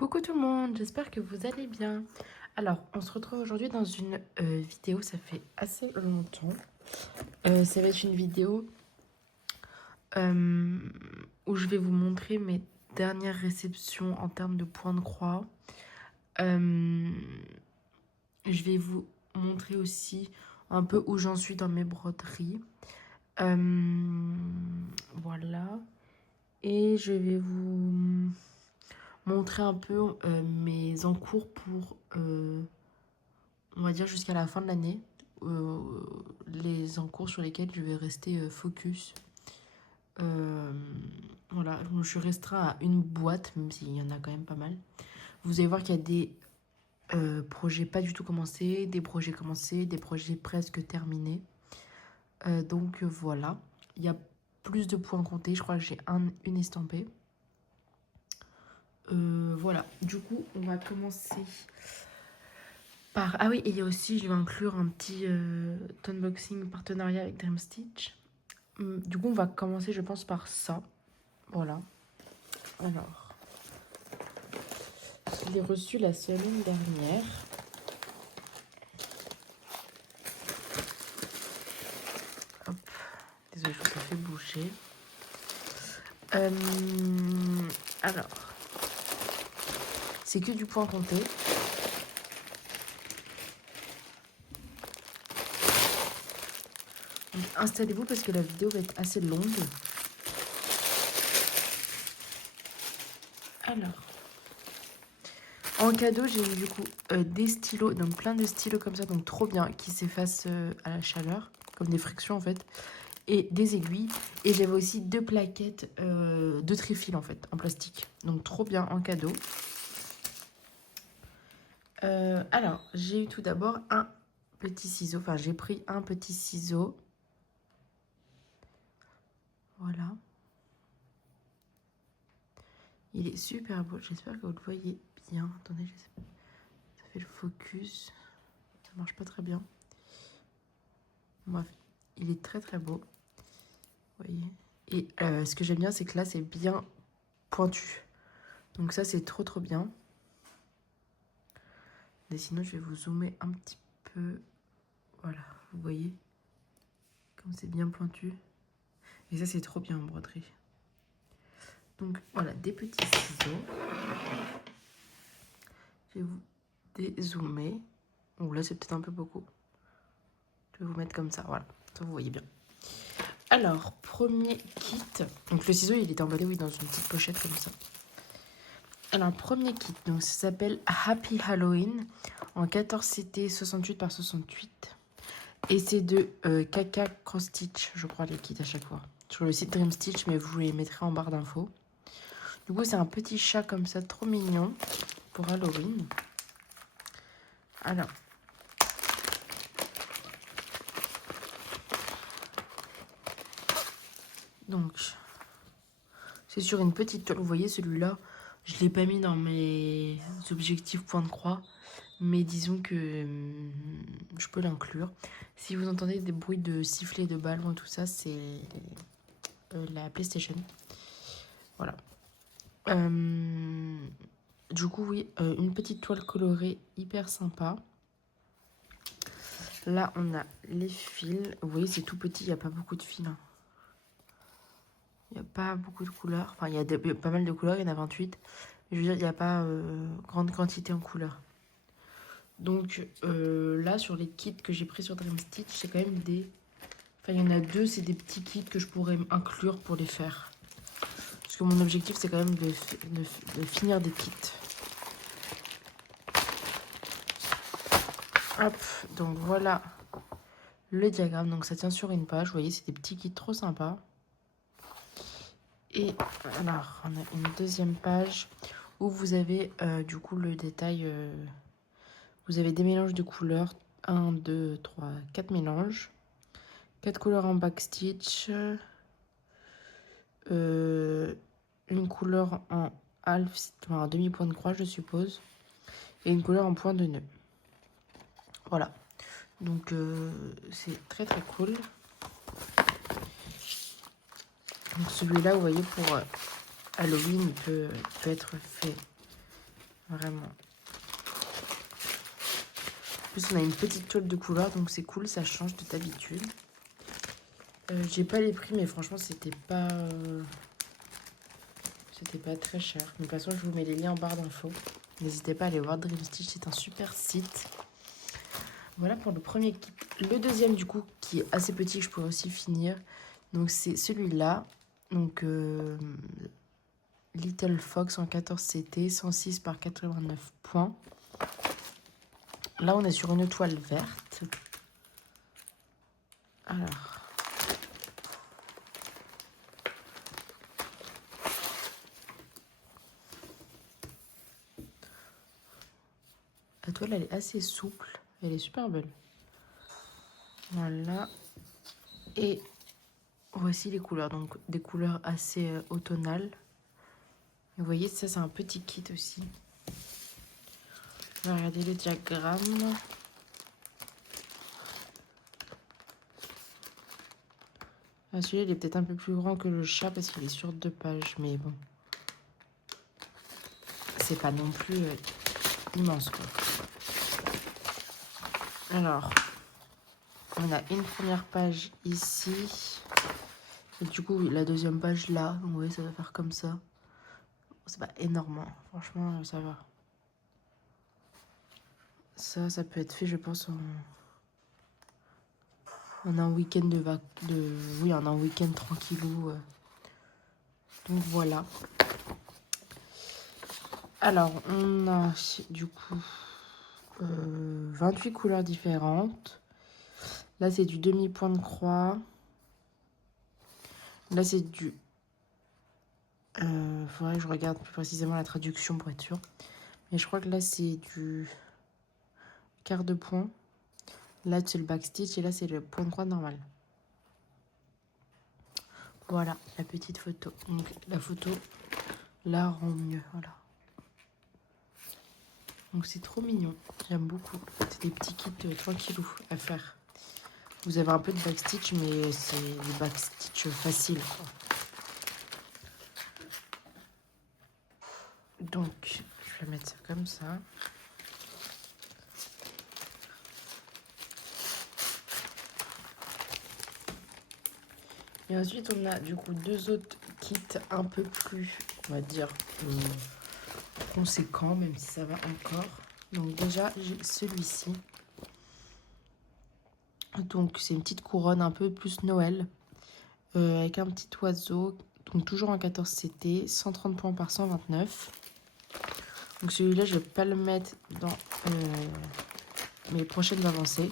Coucou tout le monde, j'espère que vous allez bien. Alors, on se retrouve aujourd'hui dans une vidéo, ça fait assez longtemps. Ça va être une vidéo euh, où je vais vous montrer mes dernières réceptions en termes de points de croix. Je vais vous montrer aussi un peu où j'en suis dans mes broderies. Voilà. Et je vais vous montrer un peu mes encours pour, on va dire, jusqu'à la fin de l'année. Les encours sur lesquels je vais rester focus. Voilà, je me suis restreint à une boîte, même s'il y en a quand même pas mal. Vous allez voir qu'il y a des projets pas du tout commencés, des projets commencés, des projets presque terminés. Donc voilà, il y a plus de points comptés, je crois que j'ai une estampée. Voilà, du coup, on va commencer par... Ah oui, et il y a aussi, je vais inclure un petit unboxing partenariat avec Dream Stitch. Du coup, on va commencer, je pense, par ça. Voilà. Alors, je l'ai reçu la semaine dernière. Hop, désolée, je vous ai fait bouger. Alors, c'est que du point compté. Installez-vous parce que la vidéo va être assez longue. Alors, en cadeau, j'ai eu du coup des stylos, donc plein de stylos comme ça, donc trop bien, qui s'effacent à la chaleur, comme des frictions en fait, et des aiguilles. Et j'avais aussi deux plaquettes de trifil en fait, en plastique, donc trop bien en cadeau. Alors, j'ai eu tout d'abord un petit ciseau, enfin j'ai pris un petit ciseau. Voilà. Il est super beau, j'espère que vous le voyez bien. Attendez, ça fait le focus. Ça marche pas très bien. Bref, il est très très beau. Vous voyez. Et ce que j'aime bien, c'est que là, c'est bien pointu. Donc ça, c'est trop trop bien. Et sinon, je vais vous zoomer un petit peu. Voilà, vous voyez. Comme c'est bien pointu. Et ça, c'est trop bien en broderie. Donc voilà, des petits ciseaux. Je vais vous dézoomer. Bon, là, c'est peut-être un peu beaucoup. Je vais vous mettre comme ça, voilà. Ça, vous voyez bien. Alors, premier kit. Donc, le ciseau, il est emballé, oui, dans une petite pochette comme ça. Alors, premier kit. Donc, ça s'appelle Happy Halloween en 14 CT 68 par 68. Et c'est de Kaka Cross Stitch, je crois, les kits à chaque fois. Sur le site Dream Stitch, mais vous les mettrez en barre d'infos. Du coup, c'est un petit chat comme ça, trop mignon pour Halloween. Alors, donc, c'est sur une petite toile. Vous voyez, celui-là, je ne l'ai pas mis dans mes objectifs point de croix. Mais disons que je peux l'inclure. Si vous entendez des bruits de sifflets, de ballons, tout ça, c'est la PlayStation. Voilà. Du coup, oui, une petite toile colorée hyper sympa. Là, on a les fils. Vous voyez, c'est tout petit, il n'y a pas beaucoup de fils. Il n'y a pas beaucoup de couleurs. Enfin, il y a pas mal de couleurs, il y en a 28. Je veux dire, il n'y a pas grande quantité en couleurs. Donc là, sur les kits que j'ai pris sur Dream Stitch, c'est quand même des... Enfin, il y en a deux, c'est des petits kits que je pourrais inclure pour les faire. Parce que mon objectif, c'est quand même de finir des kits. Hop, donc voilà le diagramme. Donc ça tient sur une page. Vous voyez, c'est des petits kits trop sympas. Et alors, on a une deuxième page où vous avez du coup le détail. Vous avez des mélanges de couleurs. 1, 2, 3, 4 mélanges. 4 couleurs en backstitch. Une couleur en half, enfin, demi-point de croix, je suppose. Et une couleur en point de nœud. Voilà. Donc, c'est très très cool. Donc, celui-là, vous voyez, pour Halloween, il peut être fait Vraiment. En plus, on a une petite toile de couleur, donc c'est cool, ça change de d'habitude. J'ai pas les prix, mais franchement, c'était pas très cher. Mais de toute façon, je vous mets les liens en barre d'infos. N'hésitez pas à aller voir Dream Stitch, c'est un super site. Voilà pour le premier kit. Le deuxième, du coup, qui est assez petit, que je pourrais aussi finir. Donc, c'est celui-là. Donc, Little Fox en 14 CT, 106 par 89 points. Là, on est sur une toile verte. Alors. La toile, elle est assez souple. Elle est super belle. Voilà. Et voici les couleurs. Donc, des couleurs assez automnales. Vous voyez, ça, c'est un petit kit aussi. On va regarder le diagramme. Ah, celui-là, il est peut-être un peu plus grand que le chat parce qu'il est sur 2 pages. Mais bon. C'est pas non plus immense, quoi. Alors, on a une première page ici. Et du coup, la deuxième page là. Donc, vous voyez, ça va faire comme ça. C'est pas énorme, hein. Franchement, ça va. Ça peut être fait, je pense, en un week-end oui, en un week-end tranquillou. Donc, voilà. Alors, on a, du coup, 28 couleurs différentes. Là, c'est du demi-point de croix. Là, c'est du... faudrait que je regarde plus précisément la traduction pour être sûr. Mais je crois que là, c'est du quart de point. Là, c'est le backstitch et là, c'est le point de croix normal. Voilà, la petite photo. Donc, la photo, là, rend mieux. Voilà. Donc, c'est trop mignon. J'aime beaucoup. C'est des petits kits tranquillou à faire. Vous avez un peu de backstitch, mais c'est du backstitch facile, quoi. Donc, je vais mettre ça comme ça. Et ensuite, on a du coup 2 autres kits un peu plus, on va dire, conséquents, même si ça va encore. Donc déjà, j'ai celui-ci. Donc, c'est une petite couronne un peu plus Noël, avec un petit oiseau. Donc, toujours en 14 CT, 130 points par 129. Donc, celui-là, je vais pas le mettre dans mes prochaines avancées.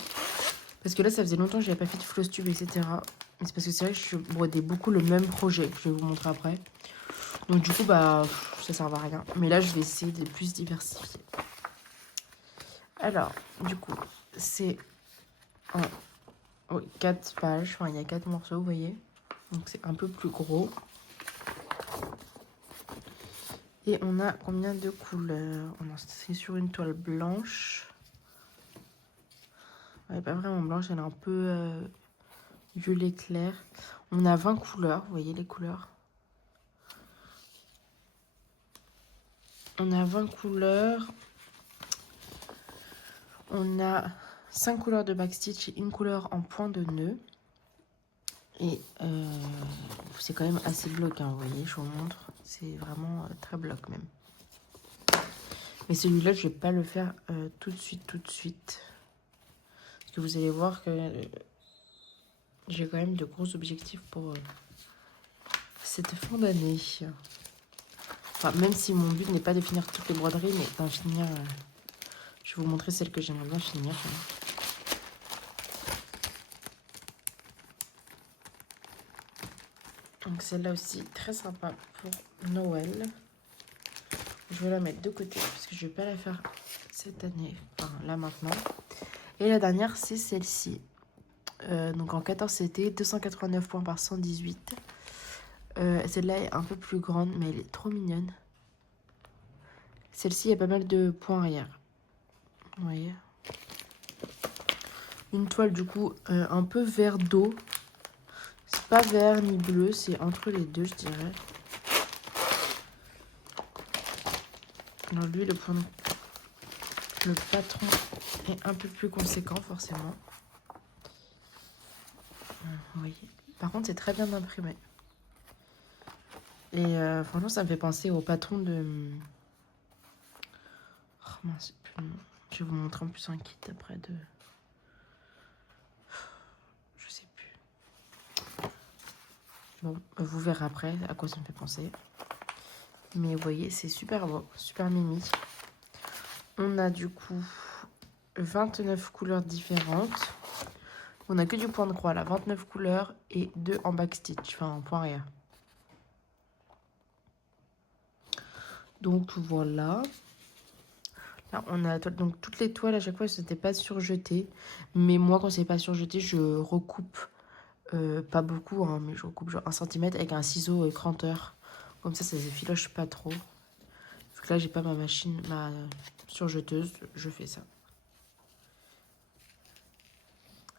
Parce que là, ça faisait longtemps que je n'avais pas fait de floss tube, etc. Mais c'est parce que c'est vrai que je brodais beaucoup le même projet. Je vais vous montrer après. Donc, du coup, bah, ça sert à rien. Mais là, je vais essayer de plus diversifier. Alors, du coup, c'est en 4 pages. Enfin, il y a 4 morceaux, vous voyez. Donc, c'est un peu plus gros. Et on a combien de couleurs? C'est sur une toile blanche. Elle n'est pas vraiment blanche, elle est un peu violet clair. On a 20 couleurs, vous voyez les couleurs. On a 20 couleurs. On a 5 couleurs de backstitch et une couleur en point de nœud. Et c'est quand même assez bloc, hein, vous voyez, je vous montre. C'est vraiment très bloc même. Mais celui-là, je ne vais pas le faire tout de suite. Parce que vous allez voir que j'ai quand même de gros objectifs pour cette fin d'année. Enfin, même si mon but n'est pas de finir toutes les broderies, mais d'en finir... je vais vous montrer celles que j'aimerais bien finir. Donc celle-là aussi, très sympa pour Noël. Je vais la mettre de côté, parce que je ne vais pas la faire cette année. Enfin, là maintenant. Et la dernière, c'est celle-ci. Donc en 14 CT, 289 points par 118. Celle-là est un peu plus grande, mais elle est trop mignonne. Celle-ci, il y a pas mal de points arrière. Vous voyez. Une toile, du coup, un peu vert d'eau. C'est pas vert ni bleu, c'est entre les deux, je dirais. Alors lui, le patron est un peu plus conséquent, forcément. Vous voyez. Par contre, c'est très bien imprimé. Et franchement, ça me fait penser au patron de... Oh mince, plus le nom. Je vais vous montrer en plus un kit après de... Je sais plus. Bon, vous verrez après à quoi ça me fait penser. Mais vous voyez, c'est super beau, super mimi. On a du coup 29 couleurs différentes. On a que du point de croix là, 29 couleurs et 2 en backstitch, enfin en point arrière. Donc voilà. Là, on a donc toutes les toiles à chaque fois, c'était pas surjeté. Mais moi, quand c'est pas surjeté, je recoupe pas beaucoup, hein, mais je recoupe genre 1 cm avec un ciseau cranteur. Comme ça s'effiloche pas trop. Parce que là, j'ai pas ma machine, ma surjeteuse, je fais ça.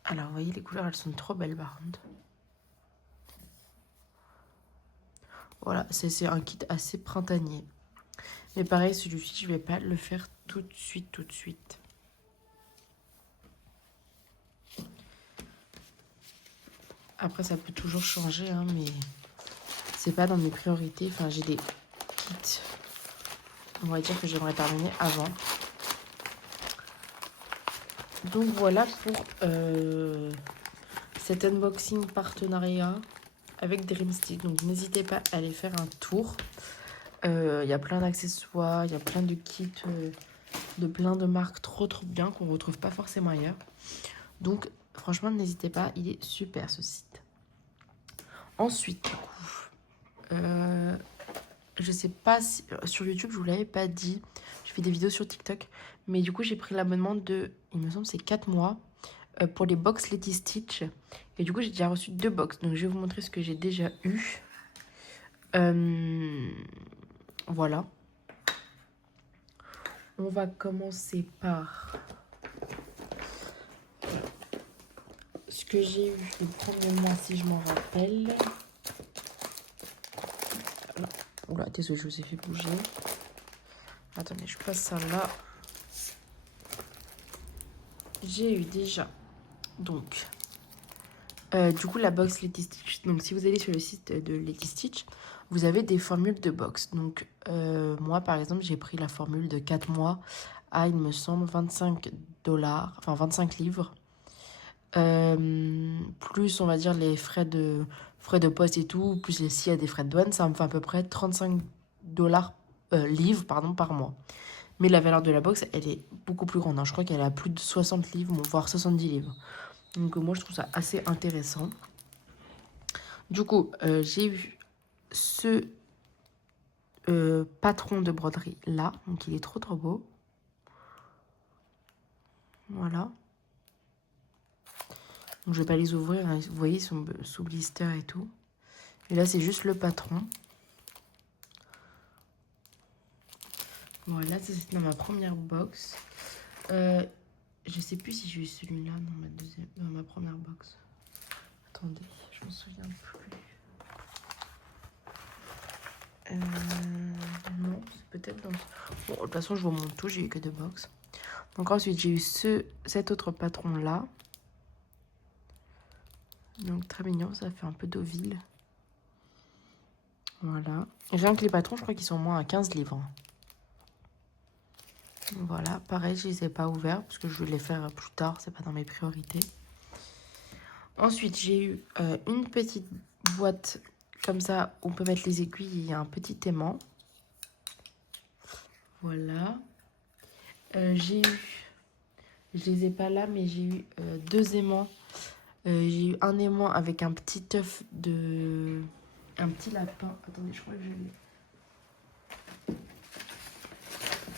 Alors, vous voyez, les couleurs, elles sont trop belles par contre. Voilà, c'est un kit assez printanier. Mais pareil, celui-ci, je vais pas le faire tout de suite. Après, ça peut toujours changer, hein, mais c'est pas dans mes priorités. Enfin, j'ai des kits, on va dire, que j'aimerais terminer avant. Donc voilà pour cet unboxing partenariat avec Dreamstick. Donc n'hésitez pas à aller faire un tour. Il y a plein d'accessoires, il y a plein de kits de plein de marques trop bien qu'on ne retrouve pas forcément ailleurs. Donc franchement, n'hésitez pas, il est super ce site. Ensuite, du coup, je sais pas si sur YouTube, je vous l'avais pas dit. Je fais des vidéos sur TikTok, mais du coup, j'ai pris l'abonnement de, il me semble, c'est 4 mois pour les box Letty Stitch. Et du coup, j'ai déjà reçu 2 box. Donc, je vais vous montrer ce que j'ai déjà eu. Voilà. On va commencer par ce que j'ai eu le premier mois, si je m'en rappelle. Oula, désolé, je vous ai fait bouger. Attendez, je passe ça là. J'ai eu déjà, donc, du coup, la box Letty Stitch. Donc, si vous allez sur le site de Letty Stitch, vous avez des formules de box. Donc, moi, par exemple, j'ai pris la formule de 4 mois à, il me semble, 25 $, enfin 25 livres. Plus, on va dire, les frais de poste et tout, plus s'il y a des frais de douane, ça me fait à peu près 35 livres pardon, par mois. Mais la valeur de la box, elle est beaucoup plus grande. Hein. Je crois qu'elle a plus de 60 livres, voire 70 livres. Donc moi, je trouve ça assez intéressant. Du coup, j'ai eu ce patron de broderie là. Donc il est trop beau. Voilà. Donc je vais pas les ouvrir. Hein. Vous voyez, ils sont sous blister et tout. Et là, c'est juste le patron. Voilà, ça c'est dans ma première box. Je sais plus si j'ai eu celui-là dans ma première box. Attendez, je me souviens plus. Non, c'est peut-être dans... Bon, de toute façon, je vous montre tout, j'ai eu que 2 box. Donc ensuite, j'ai eu cet autre patron-là. Donc très mignon, ça fait un peu d'ovile. Voilà. Et rien que les patrons, je crois qu'ils sont au moins à 15 livres. Voilà, pareil, je les ai pas ouverts parce que je vais les faire plus tard, c'est pas dans mes priorités. Ensuite, j'ai eu une petite boîte comme ça, on peut mettre les aiguilles, il y a un petit aimant. Voilà. J'ai eu, je les ai pas là, mais j'ai eu 2 aimants. J'ai eu un aimant avec un petit œuf de... un petit lapin. Attendez, je crois que je l'ai.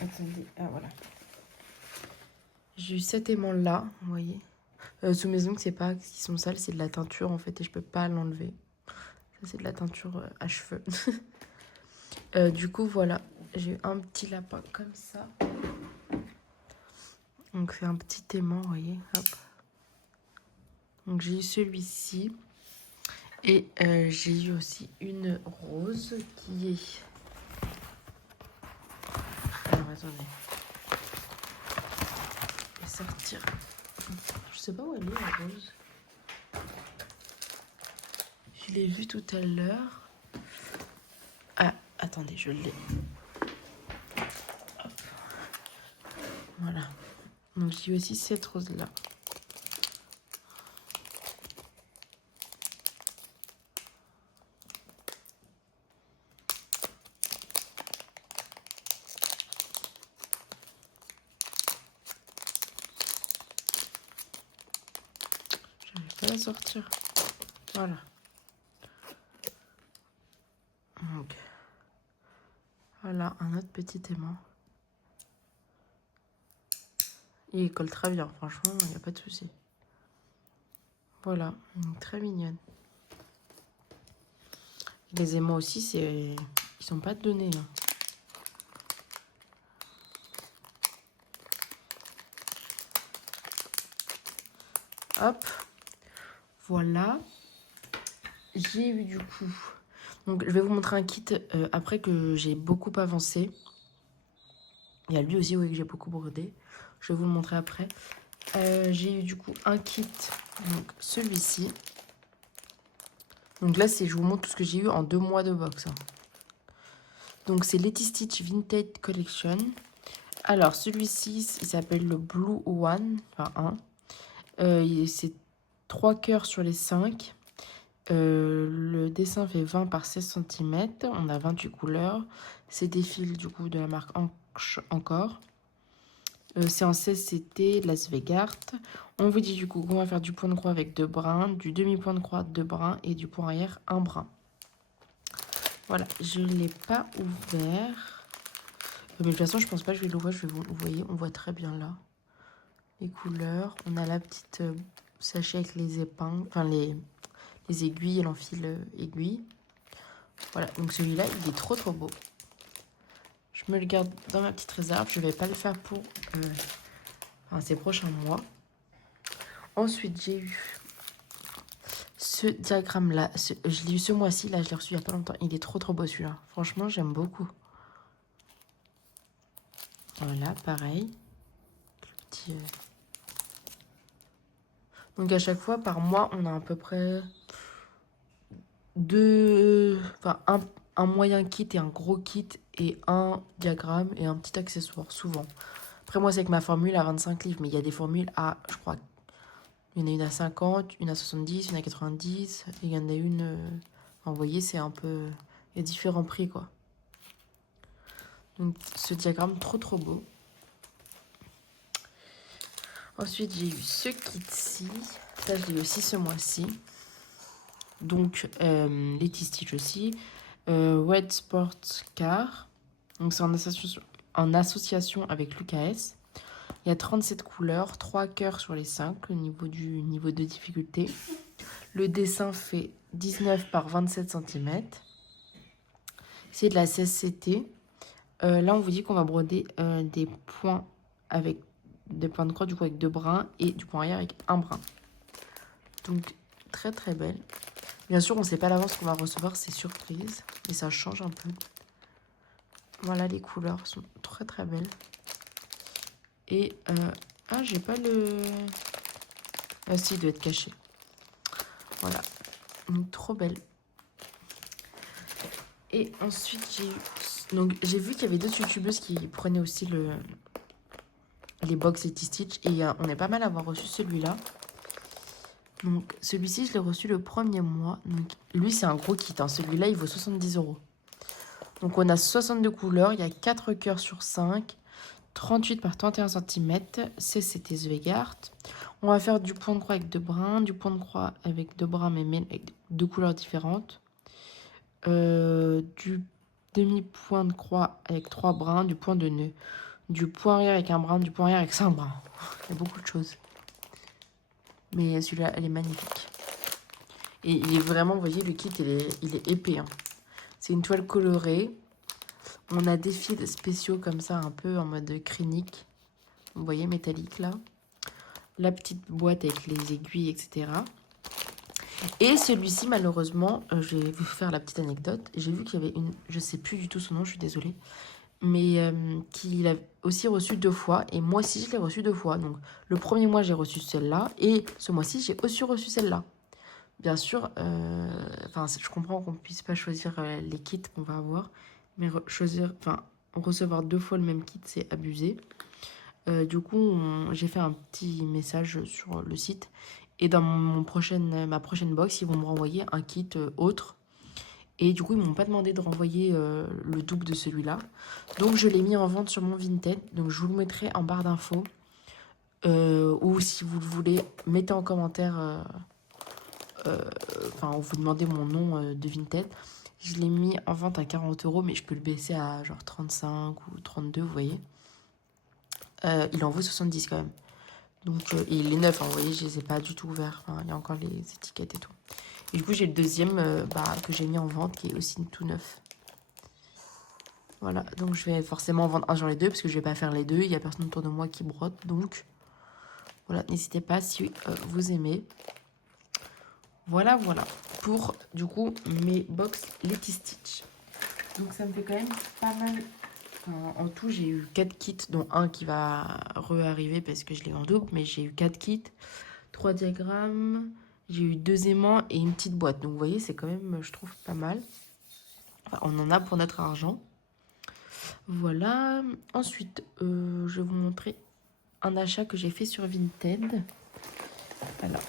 Attendez, ah voilà. J'ai eu cet aimant là, vous voyez. Sous mes ongles, c'est pas qu'ils sont sales, c'est de la teinture en fait et je peux pas l'enlever. Ça, c'est de la teinture à cheveux. Du coup, voilà. J'ai eu un petit lapin comme ça. Donc, c'est un petit aimant, vous voyez. Hop. Donc, j'ai eu celui-ci. Et j'ai eu aussi une rose qui est... Alors, attendez. Et sortir. Je sais pas où elle est, la rose. Je l'ai vue tout à l'heure. Ah, attendez, je l'ai. Hop. Voilà. Donc j'ai aussi cette rose-là. J'arrive pas à la sortir. Voilà. Donc, voilà un autre petit aimant. Il colle très bien, franchement, il n'y a pas de souci. Voilà, très mignonne. Les aimants aussi, ils sont pas donnés. Hein. Hop, voilà. J'ai eu du coup. Donc, je vais vous montrer un kit après que j'ai beaucoup avancé. Il y a lui aussi, oui, que j'ai beaucoup brodé. Je vais vous le montrer après. J'ai eu du coup un kit, donc celui-ci. Donc là, je vous montre tout ce que j'ai eu en 2 mois de box. Hein. Donc c'est Letty Stitch Vintage Collection. Alors celui-ci, il s'appelle le Blue One, enfin 1. C'est 3 cœurs sur les 5. Le dessin fait 20 par 16 cm. On a 28 couleurs. C'est des fils du coup de la marque encore. C'est en 16 CT, Las Vegas. On vous dit du coup qu'on va faire du point de croix avec 2 brins, du demi-point de croix 2 brins et du point arrière 1 brin. Voilà, je ne l'ai pas ouvert. Mais de toute façon, je pense pas que je vais l'ouvrir. Vous voyez, on voit très bien là les couleurs. On a la petite sachet avec les épingles, enfin les aiguilles et l'enfil aiguille. Voilà, donc celui-là, il est trop beau. Je me le garde dans ma petite réserve. Je vais pas le faire pour ces prochains mois. Ensuite, j'ai eu ce diagramme-là. Je l'ai eu ce mois-ci. Là, je l'ai reçu il y a pas longtemps. Il est trop beau celui-là. Franchement, j'aime beaucoup. Voilà, pareil. Le petit, Donc, à chaque fois, par mois, on a à peu près un moyen kit et un gros kit et un diagramme et un petit accessoire, souvent. Après, moi, c'est avec ma formule à 25 livres, mais il y a des formules à, je crois, il y en a une à 50, une à 70, une à 90, et il y en a une... vous voyez, c'est un peu... Il y a différents prix, quoi. Donc, ce diagramme, trop beau. Ensuite, j'ai eu ce kit-ci. Ça, je l'ai eu aussi ce mois-ci. Donc, Letty Stitch aussi. Red Sport Car. Donc, c'est en association avec Lucas S. Il y a 37 couleurs, 3 cœurs sur les 5, au niveau du niveau de difficulté. Le dessin fait 19 par 27 cm. C'est de la 16 CT. Là, on vous dit qu'on va broder des points avec des points de croix, du coup, avec 2 brins et du point arrière avec 1 brin. Donc, très belle. Bien sûr, on ne sait pas à l'avance ce qu'on va recevoir, c'est surprise. Mais ça change un peu. Voilà, les couleurs sont très belles. Et, j'ai pas le... Ah si, il doit être caché. Voilà. Donc, trop belle. Et ensuite, j'ai vu qu'il y avait d'autres youtubeuses qui prenaient aussi les box Letty Stitch. Et on est pas mal à avoir reçu celui-là. Donc, celui-ci, je l'ai reçu le premier mois. Donc, lui, c'est un gros kit. Hein. Celui-là, il vaut 70 €. Donc, on a 62 couleurs. Il y a 4 cœurs sur 5. 38 par 31 cm. C'était Svegart. On va faire du point de croix avec 2 brins. Du point de croix avec 2 brins, mais avec 2 couleurs différentes. Du demi-point de croix avec 3 brins. Du point de nœud. Du point arrière avec 1 brin. Du point arrière avec 5 brins. Il y a beaucoup de choses. Mais celui-là, elle est magnifique. Et il est vraiment, vous voyez, le kit, il est épais. Hein. C'est une toile colorée. On a des fils spéciaux comme ça, un peu en mode clinique. Vous voyez, métallique là. La petite boîte avec les aiguilles, etc. Et celui-ci, malheureusement, je vais vous faire la petite anecdote. J'ai vu qu'il y avait une, je sais plus du tout son nom, je suis désolée. Mais aussi reçu 2 fois. Et moi aussi, je l'ai reçu 2 fois. Donc, le premier mois, j'ai reçu celle-là. Et ce mois-ci, j'ai aussi reçu celle-là. Bien sûr, je comprends qu'on ne puisse pas choisir les kits qu'on va avoir. Mais recevoir 2 fois le même kit, c'est abusé. Du coup, j'ai fait un petit message sur le site. Et dans ma prochaine box, ils vont me renvoyer un kit autre. Et du coup, ils m'ont pas demandé de renvoyer le double de celui-là. Donc, je l'ai mis en vente sur mon Vinted. Donc, je vous le mettrai en barre d'infos. Ou si vous le voulez, mettez en commentaire. Vous demandez mon nom de Vinted. Je l'ai mis en vente à 40 €, mais je peux le baisser à genre 35 ou 32, vous voyez. Il en vaut 70 quand même. Donc, et il est neuf, vous voyez, je les ai pas du tout ouverts. Enfin, il y a encore les étiquettes et tout. Et du coup, j'ai le deuxième que j'ai mis en vente qui est aussi tout neuf. Voilà, donc je vais forcément en vendre un sur les deux parce que je vais pas faire les deux. Il y a personne autour de moi qui brode. Donc, voilà, n'hésitez pas si vous aimez. Voilà pour du coup mes box Letty Stitch. Donc ça me fait quand même pas mal. En tout, j'ai eu 4 kits, dont un qui va re-arriver parce que je l'ai en double, mais j'ai eu 4 kits, 3 diagrammes, j'ai eu 2 aimants et une petite boîte. Donc vous voyez, c'est quand même, je trouve, pas mal. Enfin, on en a pour notre argent. Voilà. Ensuite, je vais vous montrer un achat que j'ai fait sur Vinted. Alors.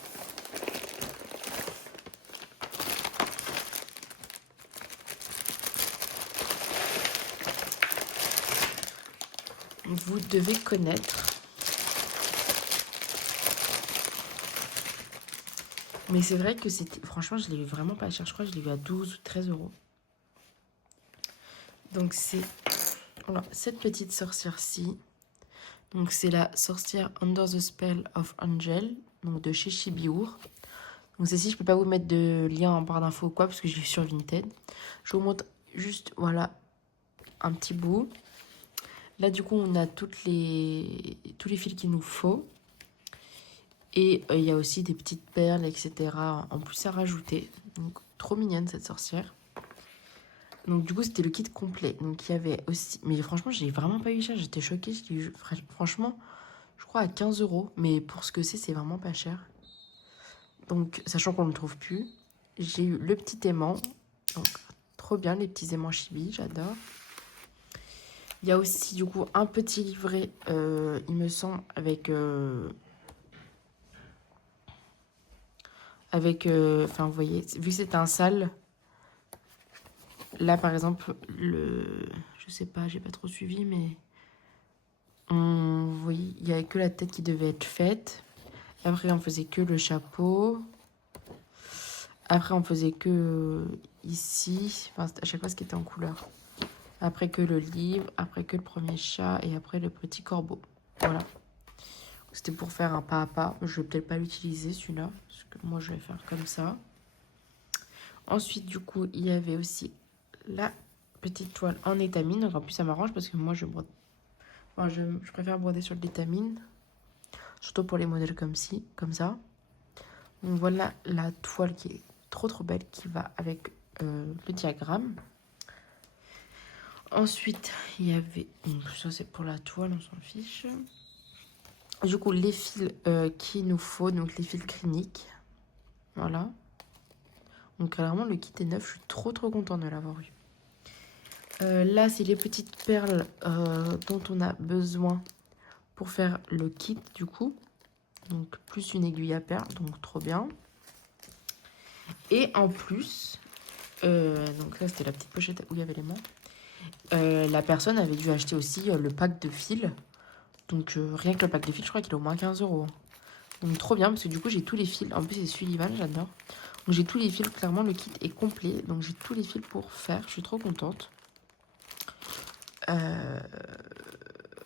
Vous devez connaître. Mais c'est vrai que c'était... Franchement, je l'ai eu vraiment pas cher. Je crois que je l'ai eu à 12 ou 13 €. Donc c'est... Voilà, cette petite sorcière-ci. Donc c'est la sorcière Under the Spell of Angel. Donc de chez Chibiour. Donc celle-ci, je peux pas vous mettre de lien en barre d'infos ou quoi. Parce que je l'ai sur Vinted. Je vous montre juste, voilà, un petit bout. Là, du coup, on a tous les fils qu'il nous faut. Et il y a aussi des petites perles, etc. en plus à rajouter. Donc, trop mignonne cette sorcière. Donc, du coup, c'était le kit complet. Donc, il y avait aussi... Mais franchement, j'ai vraiment pas eu cher. J'étais choquée. Je l'ai eu, franchement, je crois à 15 €. Mais pour ce que c'est vraiment pas cher. Donc, sachant qu'on ne le trouve plus. J'ai eu le petit aimant. Donc, trop bien, les petits aimants chibi. J'adore. Il y a aussi, du coup, un petit livret, il me semble, avec... vous voyez, vu que c'est un sale, là, par exemple, je sais pas, j'ai pas trop suivi, mais... Vous voyez, il y avait que la tête qui devait être faite. Après, on faisait que le chapeau. Après, on faisait que ici. Enfin, à chaque fois, ce qui était en couleur. Après que le livre, après que le premier chat et après le petit corbeau. Voilà. C'était pour faire un pas à pas. Je vais peut-être pas l'utiliser celui-là. Parce que moi, je vais faire comme ça. Ensuite, du coup, il y avait aussi la petite toile en étamine. Donc, en plus, ça m'arrange parce que moi, je préfère broder sur l'étamine. Surtout pour les modèles comme ça. Donc, voilà la toile qui est trop belle qui va avec le diagramme. Ensuite, il y avait... ça, c'est pour la toile, on s'en fiche. Du coup, les fils qu'il nous faut. Donc, les fils cliniques. Voilà. Donc, clairement, le kit est neuf. Je suis trop contente de l'avoir eu. Là, c'est les petites perles dont on a besoin pour faire le kit, du coup. Donc, plus une aiguille à perles. Donc, trop bien. Et en plus... donc là, c'était la petite pochette où il y avait les mains. La personne avait dû acheter aussi le pack de fils. Donc, rien que le pack de fils, je crois qu'il est au moins 15 €. Donc, trop bien, parce que du coup, j'ai tous les fils. En plus, c'est Sullivan, j'adore. Donc, j'ai tous les fils. Clairement, le kit est complet. Donc, j'ai tous les fils pour faire. Je suis trop contente.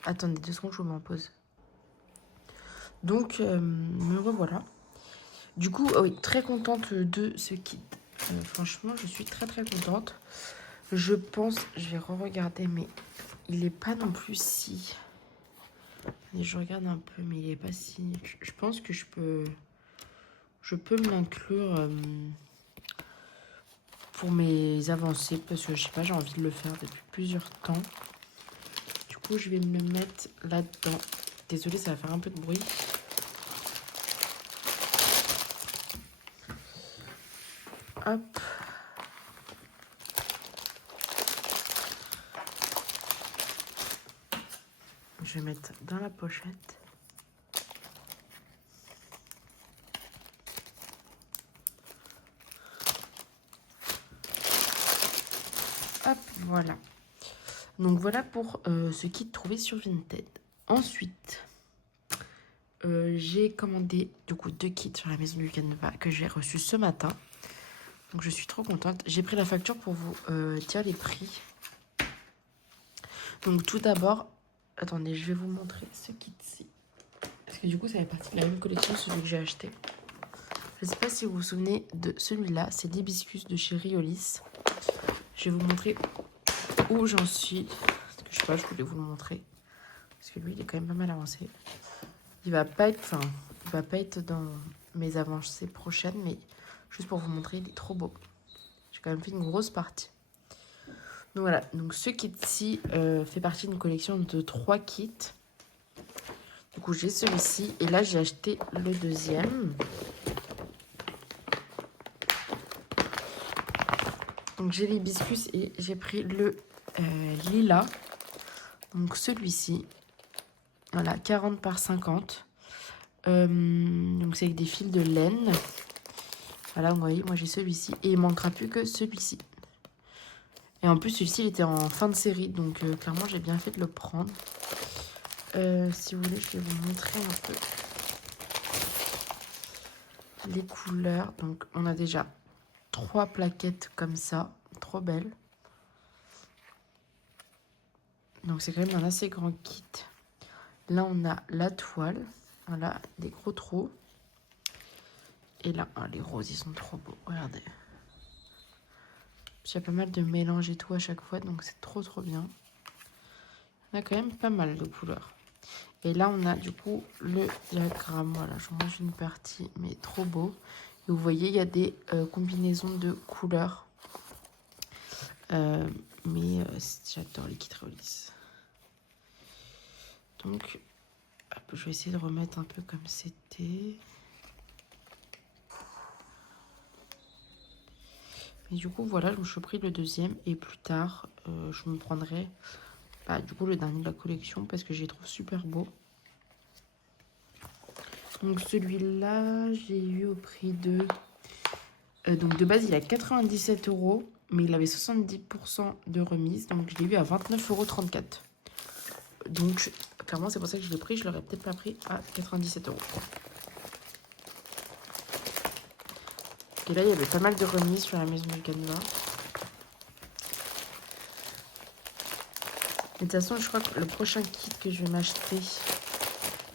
Attendez 2 secondes, je vous mets en pause. Donc, me revoilà. Du coup, oui, très contente de ce kit. Franchement, je suis très contente. Je pense, je vais re-regarder, mais il n'est pas non plus si... Et je regarde un peu, mais il n'est pas si... Je pense que je peux me l'inclure pour mes avancées, parce que je sais pas, j'ai envie de le faire depuis plusieurs temps. Du coup, coup, je vais me le mettre là-dedans. Désolée, ça va faire un peu de bruit. Hop. Je vais mettre dans la pochette. Hop, voilà. Donc voilà pour ce kit trouvé sur Vinted. Ensuite, j'ai commandé du coup 2 kits sur la maison du Canva que j'ai reçu ce matin. Donc je suis trop contente. J'ai pris la facture pour vous dire les prix. Donc tout d'abord, attendez, je vais vous montrer ce kit-ci. Parce que du coup, ça fait partie de la même collection, celui que j'ai acheté. Je ne sais pas si vous vous souvenez de celui-là. C'est l'hibiscus de chez Riolis. Je vais vous montrer où j'en suis. Parce que je sais pas, je voulais vous le montrer. Parce que lui, il est quand même pas mal avancé. Il va pas être dans mes avancées prochaines, mais juste pour vous montrer, il est trop beau. J'ai quand même fait une grosse partie. Donc voilà, donc ce kit-ci fait partie d'une collection de 3 kits. Du coup, j'ai celui-ci et là, j'ai acheté le deuxième. Donc j'ai l'hibiscus et j'ai pris le lilas. Donc celui-ci, voilà, 40 par 50. Donc c'est avec des fils de laine. Voilà, vous voyez, moi j'ai celui-ci. Et il manquera plus que celui-ci. Et en plus, celui-ci, il était en fin de série. Donc clairement, j'ai bien fait de le prendre. Si vous voulez, je vais vous montrer un peu les couleurs. Donc on a déjà 3 plaquettes comme ça. Trop belles. Donc c'est quand même un assez grand kit. Là, on a la toile. Voilà, des gros trous. Et là, les roses, ils sont trop beaux. Regardez. Il y a pas mal de mélange et tout à chaque fois, donc c'est trop bien. On a quand même pas mal de couleurs. Et là, on a du coup le diagramme. Voilà, je range une partie, mais trop beau. Et vous voyez, il y a des combinaisons de couleurs. J'adore les kits Riolis. Donc, hop, je vais essayer de remettre un peu comme c'était. Et du coup, voilà, donc je pris le deuxième. Et plus tard, je me prendrai du coup le dernier de la collection parce que je les trouve super beau. Donc celui-là, j'ai eu au prix de... donc de base, il est à 97 €, mais il avait 70% de remise. Donc je l'ai eu à 29,34 €. Donc clairement, c'est pour ça que je l'ai pris. Je l'aurais peut-être pas pris à 97 €. Et là, il y avait pas mal de remises sur la maison du Canva. Mais de toute façon, je crois que le prochain kit que je vais m'acheter,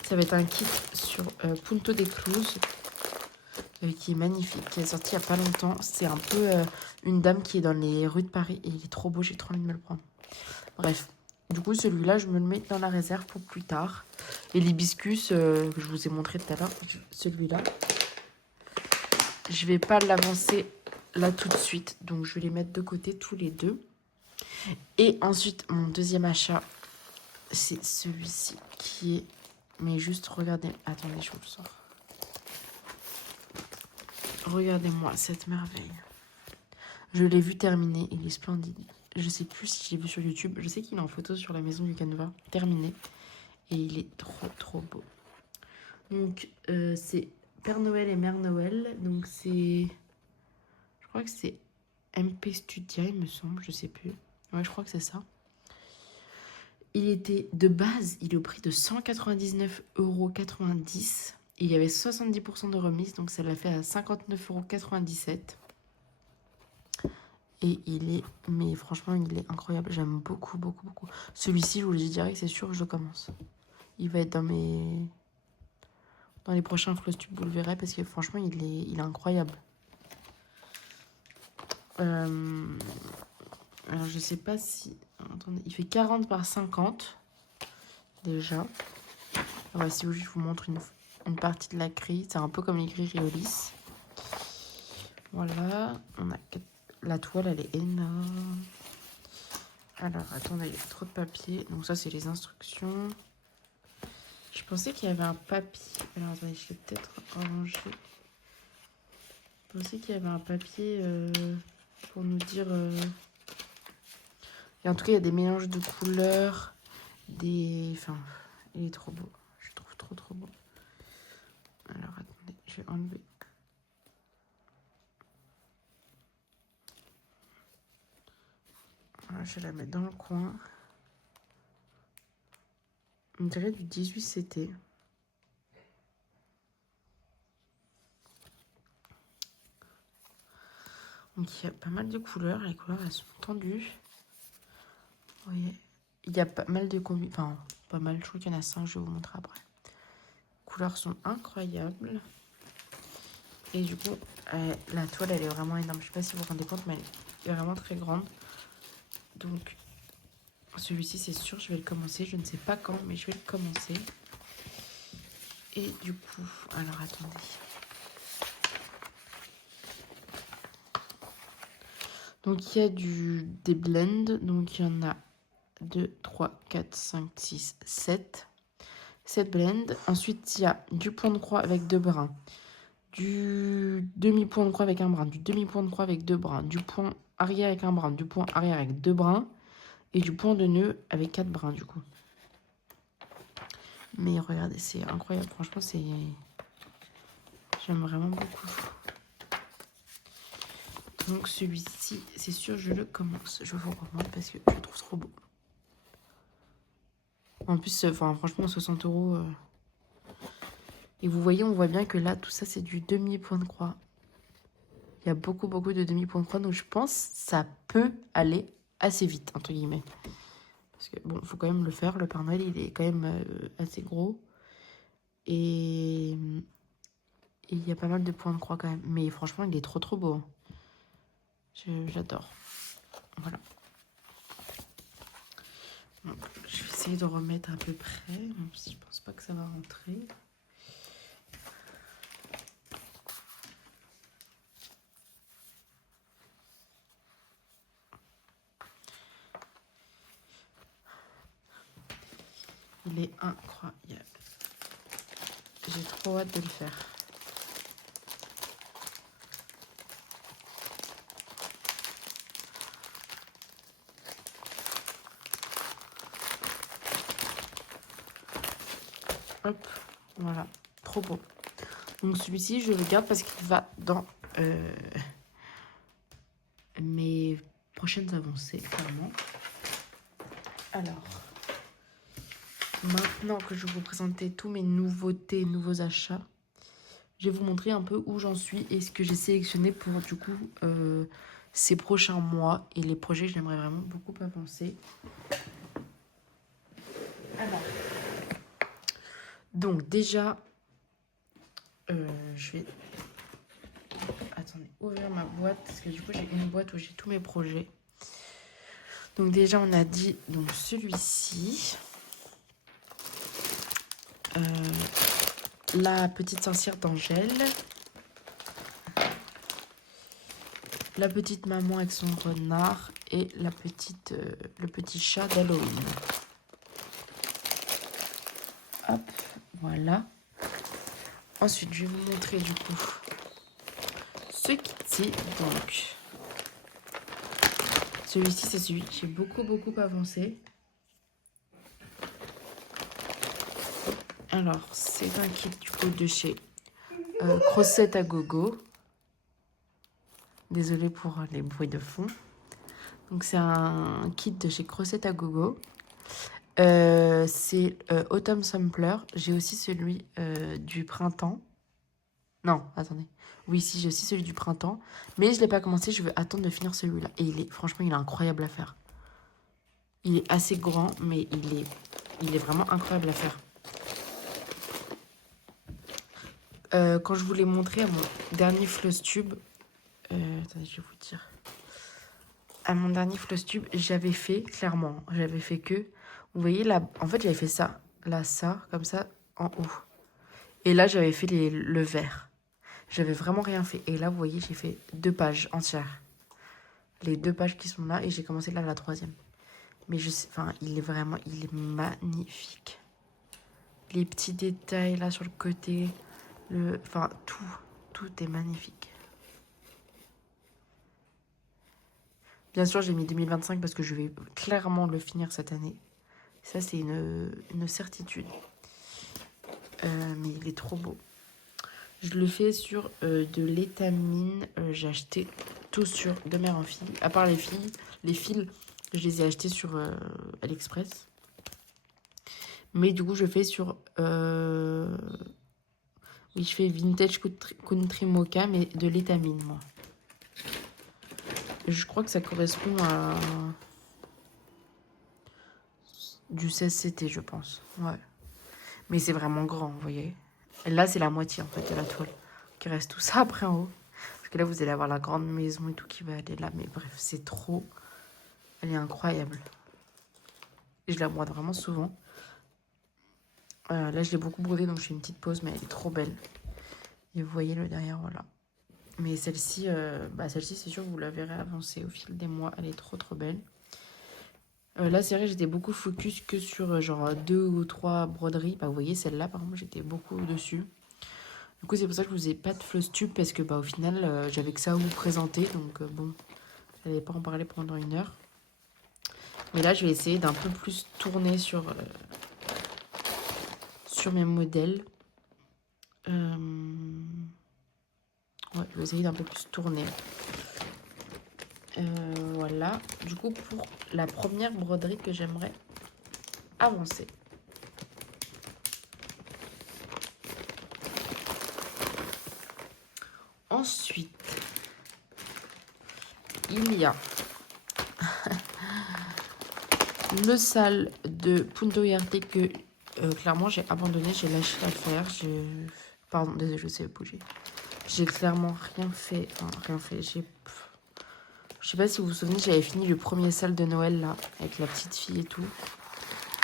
ça va être un kit sur Punto de Cruz, qui est magnifique, qui est sorti il n'y a pas longtemps. C'est un peu une dame qui est dans les rues de Paris et il est trop beau, j'ai trop envie de me le prendre. Bref, du coup, celui-là, je me le mets dans la réserve pour plus tard. Et l'hibiscus, que je vous ai montré tout à l'heure, celui-là, je vais pas l'avancer là tout de suite. Donc, je vais les mettre de côté tous les deux. Et ensuite, mon deuxième achat, c'est celui-ci qui est... Mais juste, regardez... Attendez, je vous le sors. Regardez-moi cette merveille. Je l'ai vu terminer, il est splendide. Je sais plus si je l'ai vu sur YouTube. Je sais qu'il est en photo sur la maison du Canva, terminé. Et il est trop beau. Donc, c'est Père Noël et Mère Noël. Donc, c'est... Je crois que c'est MP Studia, il me semble. Je sais plus. Ouais, je crois que c'est ça. Il était, de base, il est au prix de 199,90 €. Il y avait 70% de remise, donc ça l'a fait à 59,97 €. Et il est, mais franchement, il est incroyable. J'aime beaucoup. Celui-ci, je vous le dis direct, c'est sûr que je le commence. Il va être dans les prochains Flosstube, vous le verrez, parce que franchement, il est incroyable. Alors, je sais pas si... Attendez, il fait 40 par 50, déjà. Voici où je vous montre une partie de la grille. C'est un peu comme les grilles Riolis. Voilà, on a la toile, elle est énorme. Alors, attendez, il y a trop de papier. Donc ça, c'est les instructions. Je pensais qu'il y avait un papier. Alors, attendez, je vais peut-être ranger. Je pensais qu'il y avait un papier pour nous dire... Et en tout cas, il y a des mélanges de couleurs. Enfin, il est trop beau. Je trouve trop beau. Alors, attendez, je vais enlever. Voilà, je vais la mettre dans le coin. On dirait du 18CT. Donc il y a pas mal de couleurs. Les couleurs, elles sont tendues. Vous voyez, il y a pas mal de combinaisons. Enfin, pas mal. Je trouve qu'il y en a 5. Je vais vous montrer après. Les couleurs sont incroyables. Et du coup, la toile, elle est vraiment énorme. Je sais pas si vous vous rendez compte, mais elle est vraiment très grande. Donc, celui-ci, c'est sûr, je vais le commencer. Je ne sais pas quand, mais je vais le commencer. Et du coup, alors attendez. Donc, il y a des blends. Donc, il y en a 2, 3, 4, 5, 6, 7. 7 blends. Ensuite, il y a du point de croix avec 2 brins. Du demi-point de croix avec un brin. Du demi-point de croix avec 2 brins. Du point arrière avec un brin. Du point arrière avec 2 brins. Et du point de nœud avec 4 brins, du coup. Mais regardez, c'est incroyable. Franchement, c'est... J'aime vraiment beaucoup. Donc celui-ci, c'est sûr, je le commence. Je vous recommande parce que je le trouve trop beau. En plus, franchement, 60 €. Et vous voyez, on voit bien que là, tout ça, c'est du demi-point de croix. Il y a beaucoup de demi-point de croix. Donc je pense que ça peut aller assez vite, entre guillemets. Parce que bon, il faut quand même le faire. Le Père Noël, il est quand même assez gros. Et il y a pas mal de points de croix quand même. Mais franchement, il est trop beau. J'adore. Voilà. Donc, je vais essayer de remettre à peu près. Même si je pense pas que ça va rentrer. Il est incroyable. J'ai trop hâte de le faire. Hop, voilà, trop beau. Donc celui-ci, je le garde parce qu'il va dans mes prochaines avancées, clairement. Alors, maintenant que je vais vous présenter tous mes nouveautés, nouveaux achats, je vais vous montrer un peu où j'en suis et ce que j'ai sélectionné pour du coup ces prochains mois et les projets que j'aimerais vraiment beaucoup avancer. Alors, donc déjà, je vais ouvrir ma boîte parce que du coup j'ai une boîte où j'ai tous mes projets. Donc déjà on a dit donc celui-ci, la petite sorcière d'Angèle, la petite maman avec son renard et le petit chat d'Halloween. Hop, voilà. Ensuite, je vais vous montrer du coup ce kit. Donc, celui-ci, c'est celui que j'ai beaucoup avancé. Alors, c'est un kit du coup de chez Crosette à Gogo. Désolée pour les bruits de fond. Donc, c'est un kit de chez Crosette à Gogo. C'est Autumn Sampler. J'ai aussi celui du printemps. Non, attendez. Oui, si, j'ai aussi celui du printemps. Mais je ne l'ai pas commencé, je veux attendre de finir celui-là. Et franchement, il est incroyable à faire. Il est assez grand, mais il est vraiment incroyable à faire. Quand je vous l'ai montré à mon dernier floss tube... attendez, je vais vous dire. À mon dernier floss tube, j'avais fait, clairement, j'avais fait que... Vous voyez, là, en fait, j'avais fait ça. Là, ça, comme ça, en haut. Et là, j'avais fait le vert. J'avais vraiment rien fait. Et là, vous voyez, j'ai fait 2 pages entières. Les 2 pages qui sont là. Et j'ai commencé là la 3e. Mais je sais, enfin, il est magnifique. Les petits détails là sur le côté, enfin, tout est magnifique. Bien sûr, j'ai mis 2025 parce que je vais clairement le finir cette année. Ça, c'est une certitude. Mais il est trop beau. Je le fais sur de l'étamine. J'ai acheté tout sur de mère en fille. À part les fils, je les ai achetés sur AliExpress. Mais du coup, je fais sur... oui, je fais Vintage Country Mocha, mais de l'étamine, moi. Je crois que ça correspond à du 16CT, je pense. Ouais. Mais c'est vraiment grand, vous voyez. Et là, c'est la moitié, en fait, de la toile. Qui reste tout ça après en haut. Parce que là, vous allez avoir la grande maison et tout qui va aller là. Mais bref, c'est trop... Elle est incroyable. Et je la brode vraiment souvent. Là, je l'ai beaucoup brodée, donc je fais une petite pause, mais elle est trop belle. Et vous voyez le derrière, voilà. Mais celle-ci, celle-ci, c'est sûr que vous la verrez avancer au fil des mois. Elle est trop, trop belle. Là, c'est vrai, j'étais beaucoup focus que sur genre 2 ou 3 broderies. Bah, vous voyez, celle-là, par exemple, j'étais beaucoup dessus. Du coup, c'est pour ça que je vous ai pas de floss tube parce que, au final, j'avais que ça à vous présenter. Donc, bon, je n'allais pas en parler pendant 1 heure. Mais là, je vais essayer d'un peu plus tourner sur mes modèles. Ouais, je vais essayer d'un peu plus tourner. Voilà. Du coup, pour la première broderie que j'aimerais avancer. Ensuite, il y a le sale de Punto Yarte que clairement j'ai abandonné, j'ai lâché l'affaire. Pardon, désolé, je sais bouger. J'ai clairement rien fait. Je sais pas si vous vous souvenez, j'avais fini le premier sale de Noël là, avec la petite fille et tout.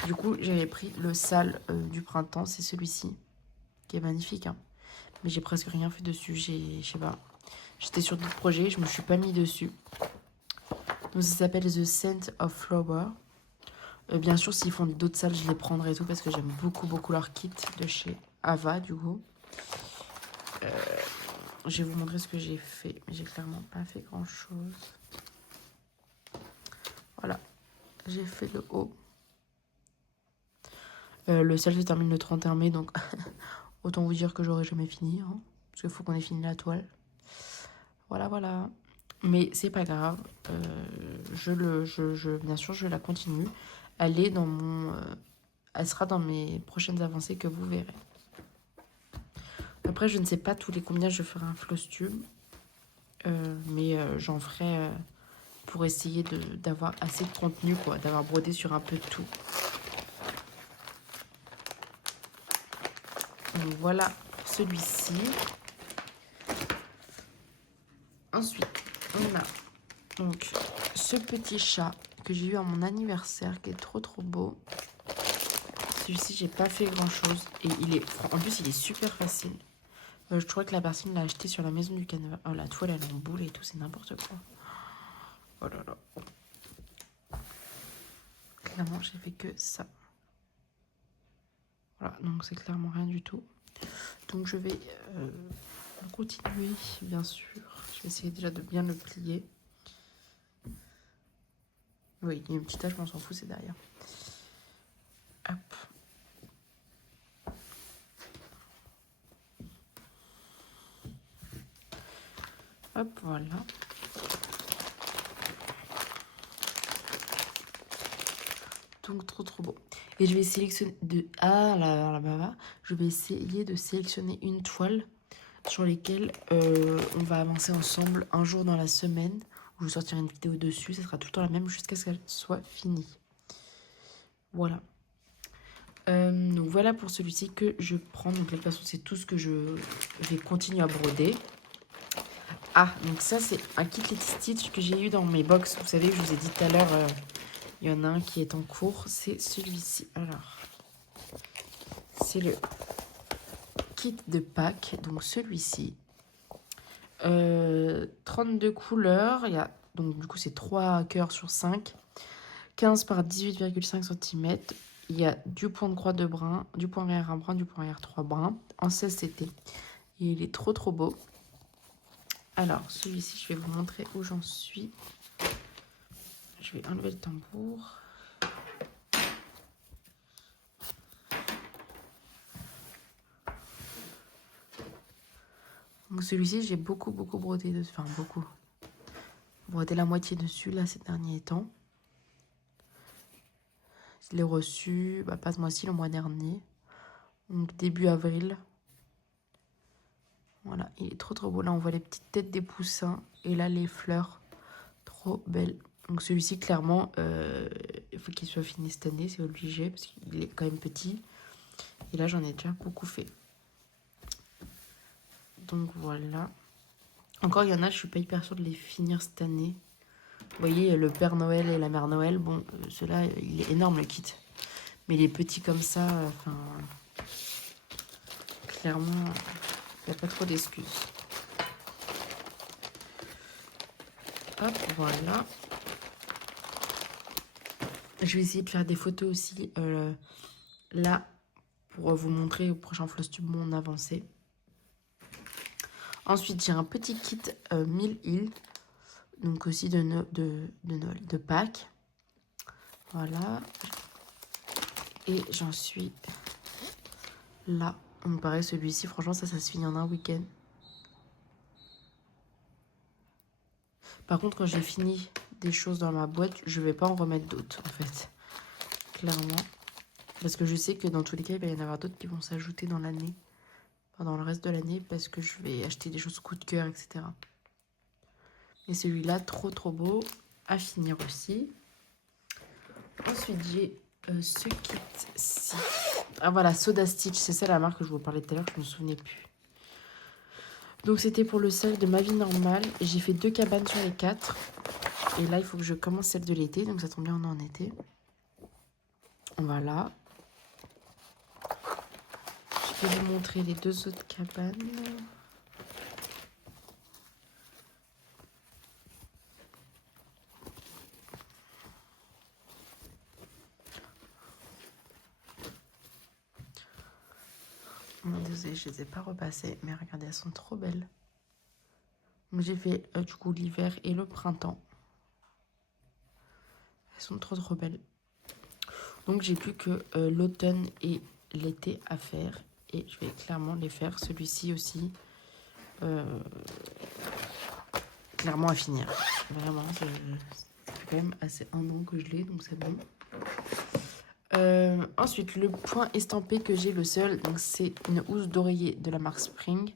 Du coup, j'avais pris le sale du printemps, c'est celui-ci, qui est magnifique. Hein. Mais j'ai presque rien fait dessus, je sais pas. J'étais sur d'autres projets, je me suis pas mis dessus. Donc ça s'appelle The Scent of Flower. Bien sûr, s'ils font d'autres salles, je les prendrai et tout parce que j'aime beaucoup, beaucoup leur kit de chez Ava, du coup. Je vais vous montrer ce que j'ai fait, mais j'ai clairement pas fait grand-chose. Voilà, j'ai fait le haut. Le sale se termine le 31 mai, donc autant vous dire que j'aurai jamais fini. Hein, parce qu'il faut qu'on ait fini la toile. Voilà, voilà. Mais c'est pas grave. Bien sûr, je la continue. Elle est elle sera dans mes prochaines avancées que vous verrez. Après, je ne sais pas tous les combien je ferai un floss tube. Mais j'en ferai pour essayer d'avoir assez de contenu, quoi. D'avoir brodé sur un peu de tout. Donc voilà pour celui-ci. Ensuite, on a donc ce petit chat que j'ai eu à mon anniversaire qui est trop trop beau. Celui-ci, j'ai pas fait grand chose et en plus il est super facile. Je trouvais que la personne l'a acheté sur la maison du canevas. Oh, la toile elle est en boule et tout, c'est n'importe quoi. Oh là là. Clairement, j'ai fait que ça. Voilà, donc c'est clairement rien du tout. Donc je vais continuer, bien sûr. Je vais essayer déjà de bien le plier. Oui, il y a une petite tache, mais on s'en fout, c'est derrière. Hop. Hop, voilà. Donc trop trop beau. Et je vais sélectionner je vais essayer de sélectionner une toile sur lesquelles on va avancer ensemble un jour dans la semaine où je sortirai une vidéo dessus. Ça sera tout le temps la même jusqu'à ce qu'elle soit finie. Voilà. Donc voilà pour celui-ci que je prends. Donc de toute façon, c'est tout ce que je vais continuer à broder. Ah, donc ça, c'est un kit Letty Stitch que j'ai eu dans mes box. Vous savez, je vous ai dit tout à l'heure, il y en a un qui est en cours. C'est celui-ci. Alors, c'est le kit de Pâques. Donc celui-ci. 32 couleurs. Il y a, donc du coup, c'est 3 cœurs sur 5. 15 par 18,5 cm. Il y a du point de croix 2 brins, du point arrière 1 brin, du point arrière 3 brins. En 16 CT. Et il est trop beau. Alors, celui-ci, je vais vous montrer où j'en suis. Je vais enlever le tambour. Donc celui-ci, j'ai beaucoup brodé dessus. Enfin, beaucoup. Brodé la moitié dessus, là, ces derniers temps. Je l'ai reçu, pas ce mois-ci, le mois dernier. Donc début avril. Voilà, il est trop beau. Là, on voit les petites têtes des poussins. Et là, les fleurs. Trop belles. Donc celui-ci, clairement, il faut qu'il soit fini cette année. C'est obligé, parce qu'il est quand même petit. Et là, j'en ai déjà beaucoup fait. Donc voilà. Encore, il y en a, je suis pas hyper sûre de les finir cette année. Vous voyez, le Père Noël et la Mère Noël, bon, celui-là, il est énorme le kit. Mais les petits comme ça, enfin, clairement, il n'y a pas trop d'excuses. Hop, voilà. Je vais essayer de faire des photos aussi, là, pour vous montrer au prochain Flosstube mon avancée. Ensuite, j'ai un petit kit 1000 îles, donc aussi de Noël, de Pâques. Voilà. Et j'en suis là. Donc pareil, celui-ci, franchement, ça se finit en un week-end. Par contre, quand j'ai fini des choses dans ma boîte, je vais pas en remettre d'autres, en fait. Clairement. Parce que je sais que dans tous les cas, il va y en avoir d'autres qui vont s'ajouter dans l'année. Pendant le reste de l'année, parce que je vais acheter des choses coup de cœur, etc. Et celui-là, trop beau. À finir aussi. Ensuite, j'ai ce kit-ci. Ah voilà, Soda Stitch. C'est ça la marque que je vous parlais tout à l'heure, je me souvenais plus. Donc c'était pour le sel de Ma Vie Normale. J'ai fait 2 cabanes sur les 4. Et là, il faut que je commence celle de l'été. Donc ça tombe bien, on est en été. Voilà. Je vais vous montrer les 2 autres cabanes. Désolée, je ne les ai pas repassées. Mais regardez, elles sont trop belles. Donc j'ai fait du coup l'hiver et le printemps. Elles sont trop belles. Donc j'ai plus que l'automne et l'été à faire. Et je vais clairement les faire. Celui-ci aussi. Clairement à finir. Vraiment, ça fait quand même assez un an que je l'ai. Donc c'est bon. Ensuite, le point estampé que j'ai, le seul, donc c'est une housse d'oreiller de la marque Spring.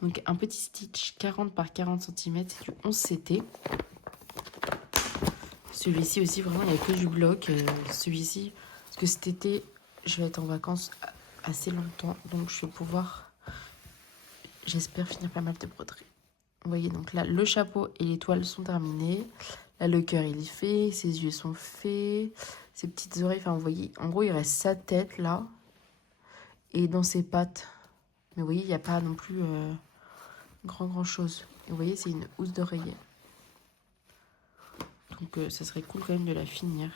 Donc un petit stitch 40 par 40 cm, c'est du 11 CT. Celui-ci aussi, vraiment, il n'y a que du bloc. Celui-ci, parce que cet été, je vais être en vacances assez longtemps. Donc je vais pouvoir, j'espère, finir pas mal de broderies. Vous voyez, donc là, le chapeau et les toiles sont terminés. Là, le cœur, il est fait. Ses yeux sont faits. Ses petites oreilles, enfin, vous voyez, en gros, il reste sa tête, là. Et dans ses pattes. Mais vous voyez, il n'y a pas non plus grand chose. Et vous voyez, c'est une housse d'oreiller. Donc, ça serait cool quand même de la finir.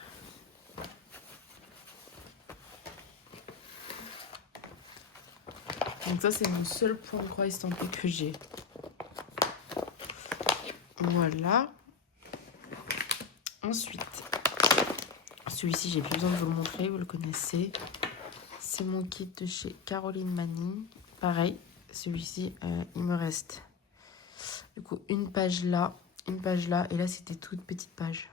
Donc ça, c'est mon seul point de croix estampé que j'ai. Voilà. Ensuite, celui-ci, j'ai plus besoin de vous le montrer, vous le connaissez. C'est mon kit de chez Caroline Manning. Pareil, celui-ci, il me reste du coup une page là, et là, c'était toute petite page.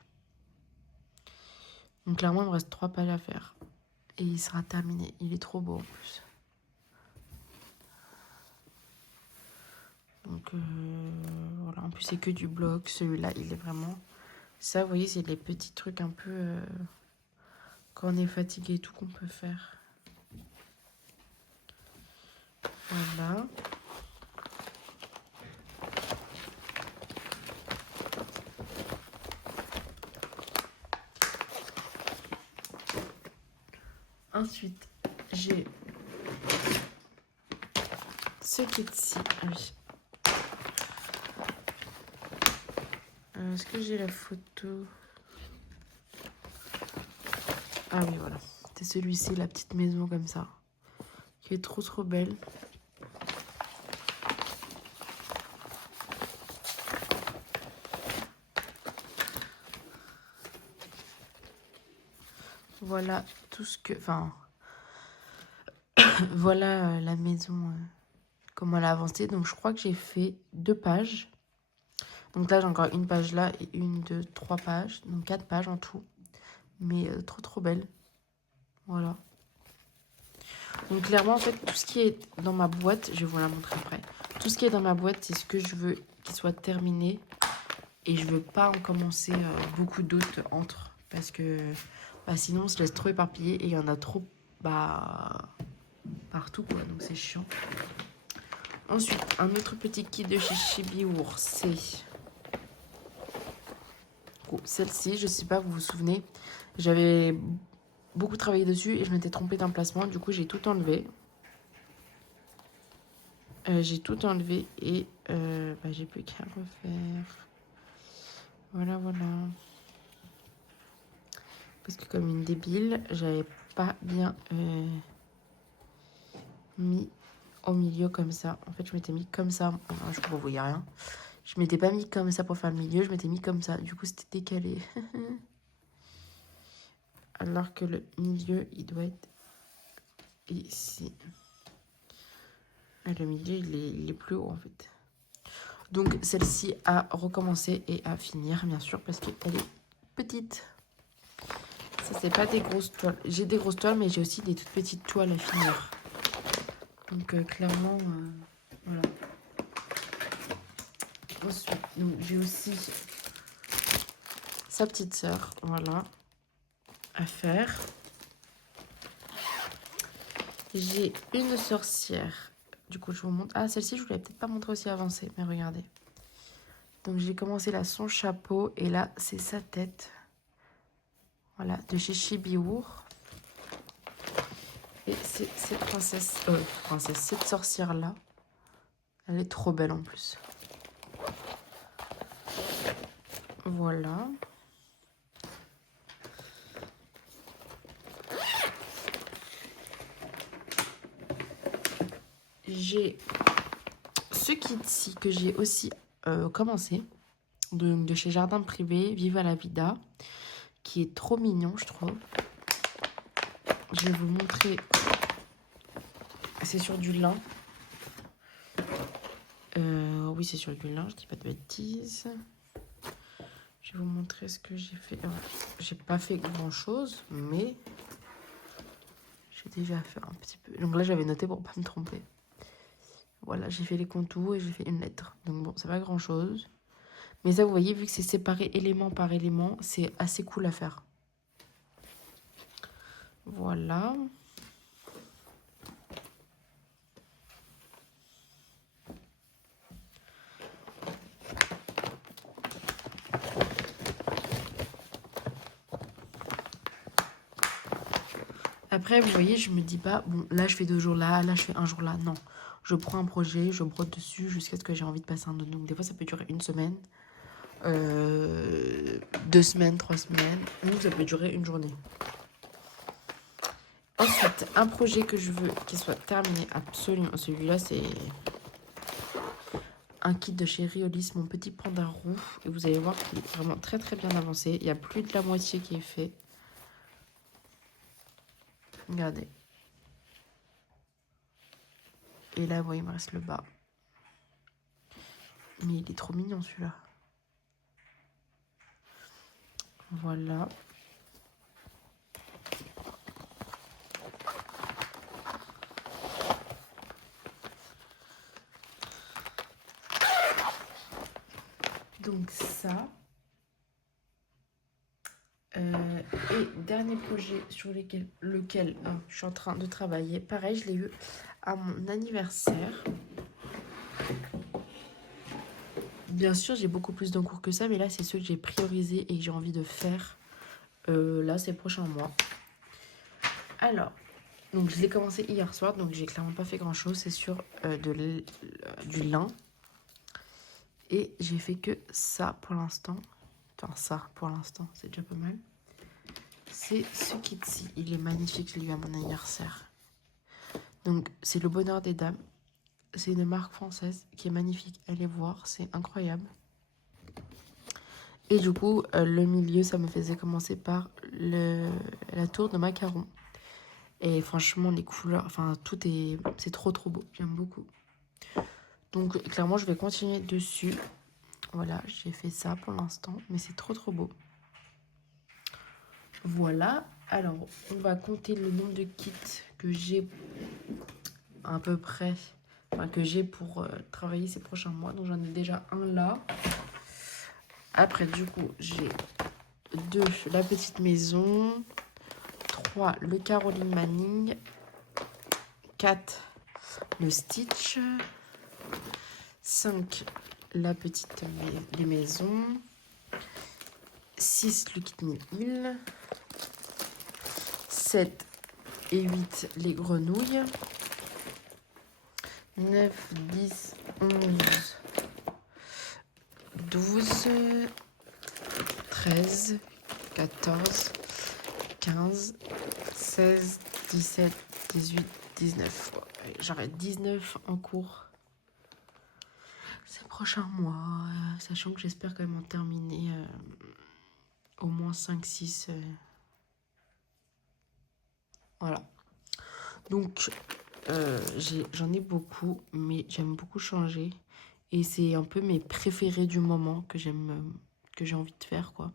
Donc clairement, il me reste 3 pages à faire. Et il sera terminé. Il est trop beau en plus. Donc voilà, en plus c'est que du bloc. Celui-là, il est vraiment... Ça, vous voyez, c'est les petits trucs un peu... quand on est fatigué et tout qu'on peut faire. Voilà. Ensuite, j'ai ce kit-ci. Ah oui. Est-ce que j'ai la photo? Ah oui, voilà. C'est celui-ci, la petite maison comme ça. Qui est trop trop belle. Voilà tout ce que... Enfin, voilà la maison, comment elle a avancé. Donc, je crois que j'ai fait 2 pages. Donc là, j'ai encore une page là et 1, 2, 3 pages. Donc 4 pages en tout. Mais trop trop belle. Voilà. Donc clairement, en fait, tout ce qui est dans ma boîte, je vais vous la montrer après. Tout ce qui est dans ma boîte, c'est ce que je veux qu'il soit terminé. Et je veux pas en commencer beaucoup d'autres entre. Parce que sinon, on se laisse trop éparpiller et il y en a trop partout, quoi. Donc c'est chiant. Ensuite, un autre petit kit de chez Chibiur, c'est... celle-ci, je sais pas, vous vous souvenez, j'avais beaucoup travaillé dessus et je m'étais trompée d'emplacement. Du coup, j'ai tout enlevé. J'ai tout enlevé et j'ai plus qu'à refaire. Voilà, voilà. Parce que comme une débile, j'avais pas bien mis au milieu comme ça. En fait, je m'étais mis comme ça. Enfin, je ne voyais rien. Je m'étais pas mis comme ça pour faire le milieu, je m'étais mis comme ça. Du coup, c'était décalé. Alors que le milieu, il doit être ici. Et le milieu, il est plus haut, en fait. Donc, celle-ci a recommencé et à finir, bien sûr, parce qu'elle est petite. Ça, c'est pas des grosses toiles. J'ai des grosses toiles, mais j'ai aussi des toutes petites toiles à finir. Donc, clairement, voilà. Ensuite, j'ai aussi sa petite sœur, voilà, à faire. J'ai une sorcière. Du coup, je vous montre. Ah, celle-ci, je vous l'avais peut-être pas montré aussi avancée, mais regardez. Donc, j'ai commencé là son chapeau et là, c'est sa tête. Voilà, de chez Chibiur. Et c'est cette cette sorcière-là. Elle est trop belle en plus. Voilà. J'ai ce kit-ci que j'ai aussi commencé. De chez Jardin Privé, Viva la Vida. Qui est trop mignon, je trouve. Je vais vous montrer. C'est sur du lin. Oui, c'est sur du lin, je dis pas de bêtises. Je vais vous montrer ce que j'ai fait. J'ai pas fait grand chose, mais j'ai déjà fait un petit peu. Donc là, j'avais noté pour pas me tromper. Voilà, j'ai fait les contours et j'ai fait une lettre. Donc bon, c'est pas grand chose. Mais ça, vous voyez, vu que c'est séparé élément par élément, c'est assez cool à faire. Voilà. Après, vous voyez, je me dis pas, bon, là, je fais 2 jours là, là, je fais 1 jour là. Non. Je prends un projet, je brode dessus jusqu'à ce que j'ai envie de passer un autre. Donc, des fois, ça peut durer 1 semaine, 2 semaines, 3 semaines, ou ça peut durer 1 journée. Ensuite, un projet que je veux qu'il soit terminé absolument. Celui-là, c'est un kit de chez Riolis, mon petit panda roux. Et vous allez voir qu'il est vraiment très très bien avancé. Il y a plus de la moitié qui est fait. Regardez. Et là, vous voyez, il me reste le bas. Mais il est trop mignon celui-là. Voilà. Donc ça. Et dernier projet sur lequel je suis en train de travailler. Pareil, je l'ai eu à mon anniversaire. Bien sûr, j'ai beaucoup plus d'encours que ça, mais là, c'est ceux que j'ai priorisés et que j'ai envie de faire là ces prochains mois. Alors, donc je l'ai commencé hier soir, donc j'ai clairement pas fait grand chose. C'est sur du lin. Et j'ai fait que ça pour l'instant. Enfin, ça pour l'instant, c'est déjà pas mal. c'est ce kit-ci. Il est magnifique, je l'ai eu à mon anniversaire. Donc, c'est le Bonheur des Dames. C'est une marque française qui est magnifique. Allez voir, c'est incroyable. Et du coup, le milieu, ça me faisait commencer par la tour de macarons. Et franchement, les couleurs, enfin, c'est trop beau. J'aime beaucoup. Donc, clairement, je vais continuer dessus. Voilà, j'ai fait ça pour l'instant, mais c'est trop beau. Voilà, alors, on va compter le nombre de kits que j'ai à peu près, enfin, que j'ai pour travailler ces prochains mois. Donc, j'en ai déjà un là. Après, du coup, j'ai 2, la petite maison. 3, le Caroline Manning. 4, le Stitch. 5, les maisons. 6, le kit Hill. 7 et 8, les grenouilles. 9, 10, 11, 12, 13, 14, 15, 16, 17, 18, 19. J'arrête 19 en cours ces prochains mois, sachant que j'espère quand même en terminer au moins 5, 6. Voilà. Donc, j'en ai beaucoup, mais j'aime beaucoup changer. Et c'est un peu mes préférés du moment que j'ai envie de faire, quoi.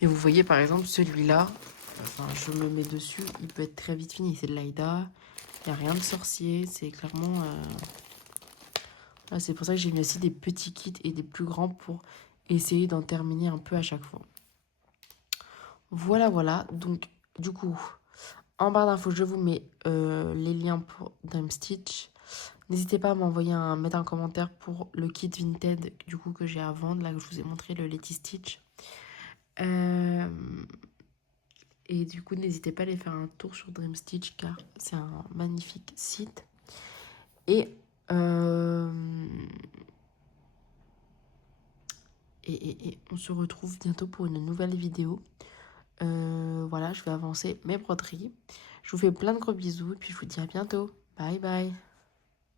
Mais vous voyez, par exemple, celui-là, enfin, je me mets dessus, il peut être très vite fini. C'est de l'Aïda, il n'y a rien de sorcier, c'est clairement... Voilà, c'est pour ça que j'ai mis aussi des petits kits et des plus grands pour essayer d'en terminer un peu à chaque fois. Voilà. Donc, du coup, en barre d'infos, je vous mets les liens pour Dream Stitch. N'hésitez pas à mettre un commentaire pour le kit Vinted du coup que j'ai à vendre, là que je vous ai montré, le Letty Stitch. Et du coup, n'hésitez pas à aller faire un tour sur Dream Stitch car c'est un magnifique site. Et on se retrouve bientôt pour une nouvelle vidéo. Voilà, je vais avancer mes broderies. Je vous fais plein de gros bisous et puis je vous dis à bientôt. Bye bye.